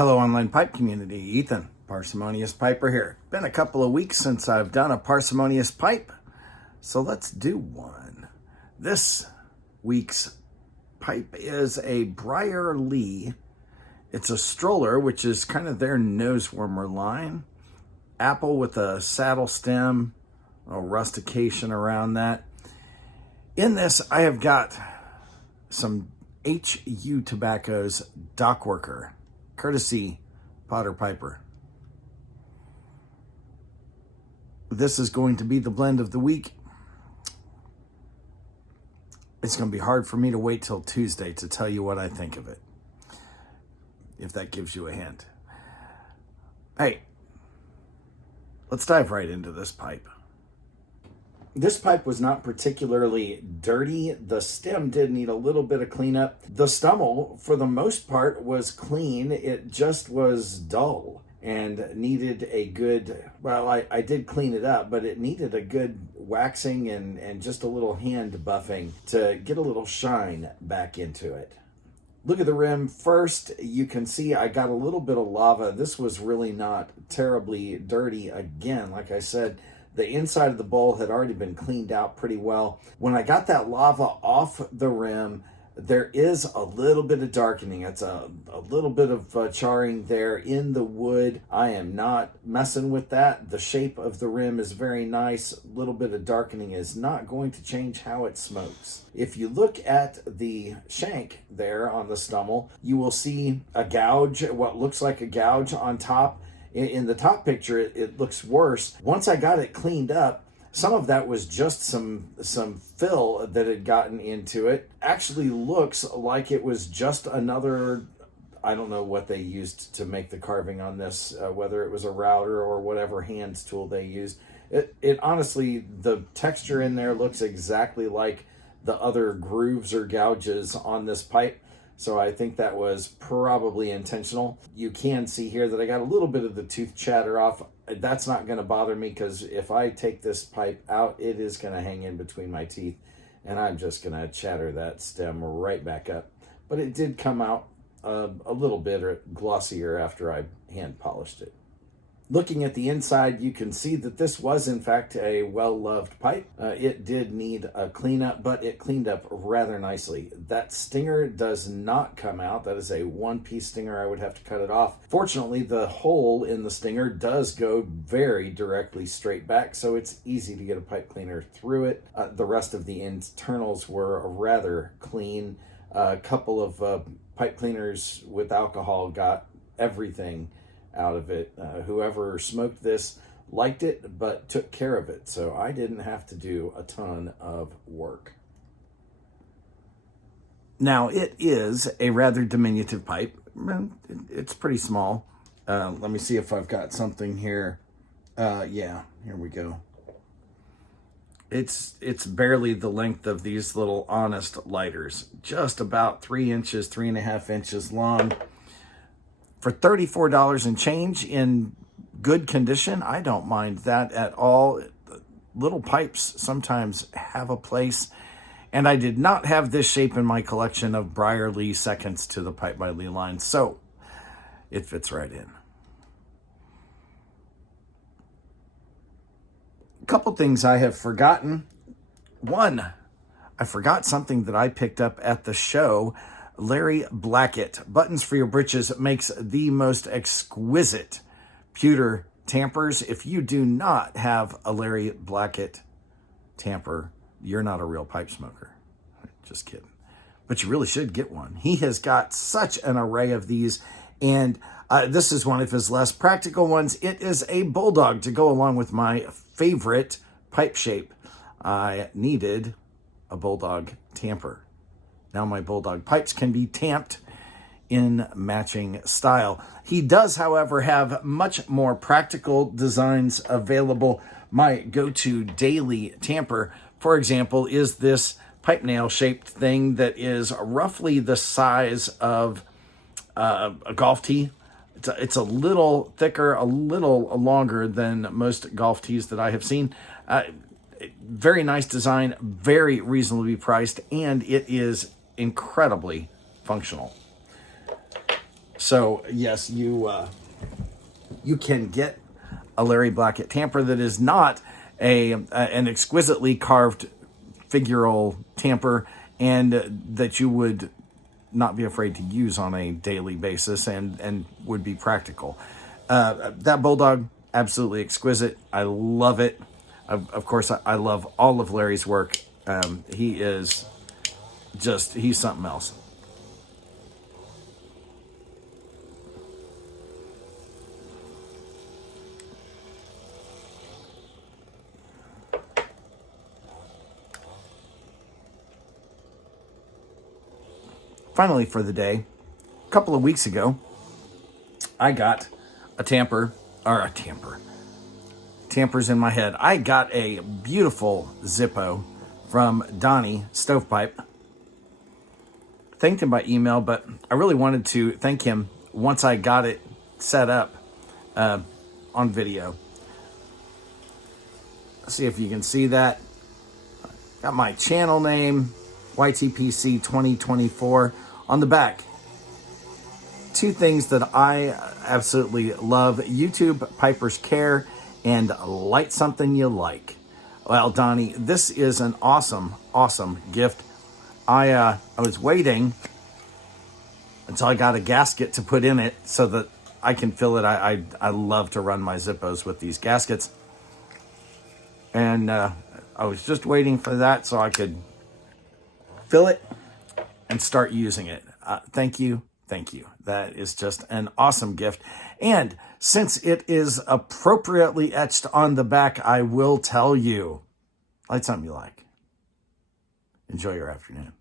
Hello, online pipe community. Ethan, Parsimonious Piper here. Been a couple of weeks since I've done a Parsimonious pipe, so let's do one. This week's pipe is a Briarlee. It's a Stroller, which is kind of their nose warmer line. Apple with a saddle stem, a rustication around that. In this, I have got some HU Tobacco's Dock Worker, courtesy Potter Piper. This is going to be the blend of the week. It's going to be hard for me to wait till Tuesday to tell you what I think of it, if that gives you a hint. Hey, let's dive right into this pipe. This pipe was not particularly dirty. The stem did need a little bit of cleanup. The stummel, for the most part, was clean. It just was dull and needed a good, well, I did clean it up, but it needed a good waxing and just a little hand buffing to get a little shine back into it. Look at the rim first. You can see I got a little bit of lava. This was really not terribly dirty. Again, like I said, the inside of the bowl had already been cleaned out pretty well. When I got that lava off the rim, there is a little bit of darkening. It's a little bit of charring there in the wood. I am not messing with that. The shape of the rim is very nice. A little bit of darkening is not going to change how it smokes. If you look at the shank there on the stummel, you will see a gouge, what looks like a gouge on top. In the top picture, it looks worse. Once I got it cleaned up, some of that was just some fill that had gotten into it. Actually looks like it was just another, I don't know what they used to make the carving on this, whether it was a router or whatever hands tool they used. It honestly, the texture in there looks exactly like the other grooves or gouges on this pipe. So I think that was probably intentional. You can see here that I got a little bit of the tooth chatter off. That's not going to bother me because if I take this pipe out, it is going to hang in between my teeth and I'm just going to chatter that stem right back up. But it did come out a little bit glossier after I hand polished it. Looking at the inside, you can see that this was, in fact, a well-loved pipe. It did need a cleanup, but it cleaned up rather nicely. That stinger does not come out. That is a one-piece stinger. I would have to cut it off. Fortunately, the hole in the stinger does go very directly straight back, so it's easy to get a pipe cleaner through it. The rest of the internals were rather clean. A couple of pipe cleaners with alcohol got everything out of it. Whoever smoked this liked it, but took care of it. So I didn't have to do a ton of work. Now, it is a rather diminutive pipe. It's pretty small. Let me see if I've got something here. Yeah, here we go. It's barely the length of these little Honest lighters. Just about 3 inches, 3.5 inches long. For $34 and change in good condition, I don't mind that at all. Little pipes sometimes have a place, and I did not have this shape in my collection of Briarlee seconds to the Pipe by Lee line, so it fits right in. A couple things I have forgotten. One, I forgot something that I picked up at the show. Larry Blackett, Buttons for Your Britches, makes the most exquisite pewter tampers. If you do not have a Larry Blackett tamper, you're not a real pipe smoker. Just kidding. But you really should get one. He has got such an array of these, and this is one of his less practical ones. It is a bulldog to go along with my favorite pipe shape. I needed a bulldog tamper. Now my bulldog pipes can be tamped in matching style. He does, however, have much more practical designs available. My go-to daily tamper, for example, is this pipe nail shaped thing that is roughly the size of a golf tee. It's a little thicker, a little longer than most golf tees that I have seen. Very nice design, very reasonably priced, and it is incredibly functional. So yes, you can get a Larry Blackett tamper that is not an exquisitely carved figural tamper, and that you would not be afraid to use on a daily basis, and would be practical. That Bulldog, absolutely exquisite. I love it. Of course, I love all of Larry's work. He's something else. Finally, for the day, a couple of weeks ago, I got a tamper. Tamper's in my head. I got a beautiful Zippo from Donnie Stovepipe. Thanked him by email, but I really wanted to thank him once I got it set up on video. Let's see if you can see that. Got my channel name, YTPC 2024, on the back. Two things that I absolutely love: YouTube Piper's Care and Light Something You Like. Well, Donnie, this is an awesome gift. I was waiting until I got a gasket to put in it so that I can fill it. I love to run my Zippos with these gaskets. And I was just waiting for that so I could fill it and start using it. Thank you. That is just an awesome gift. And since it is appropriately etched on the back, I will tell you, light something you like. Enjoy your afternoon.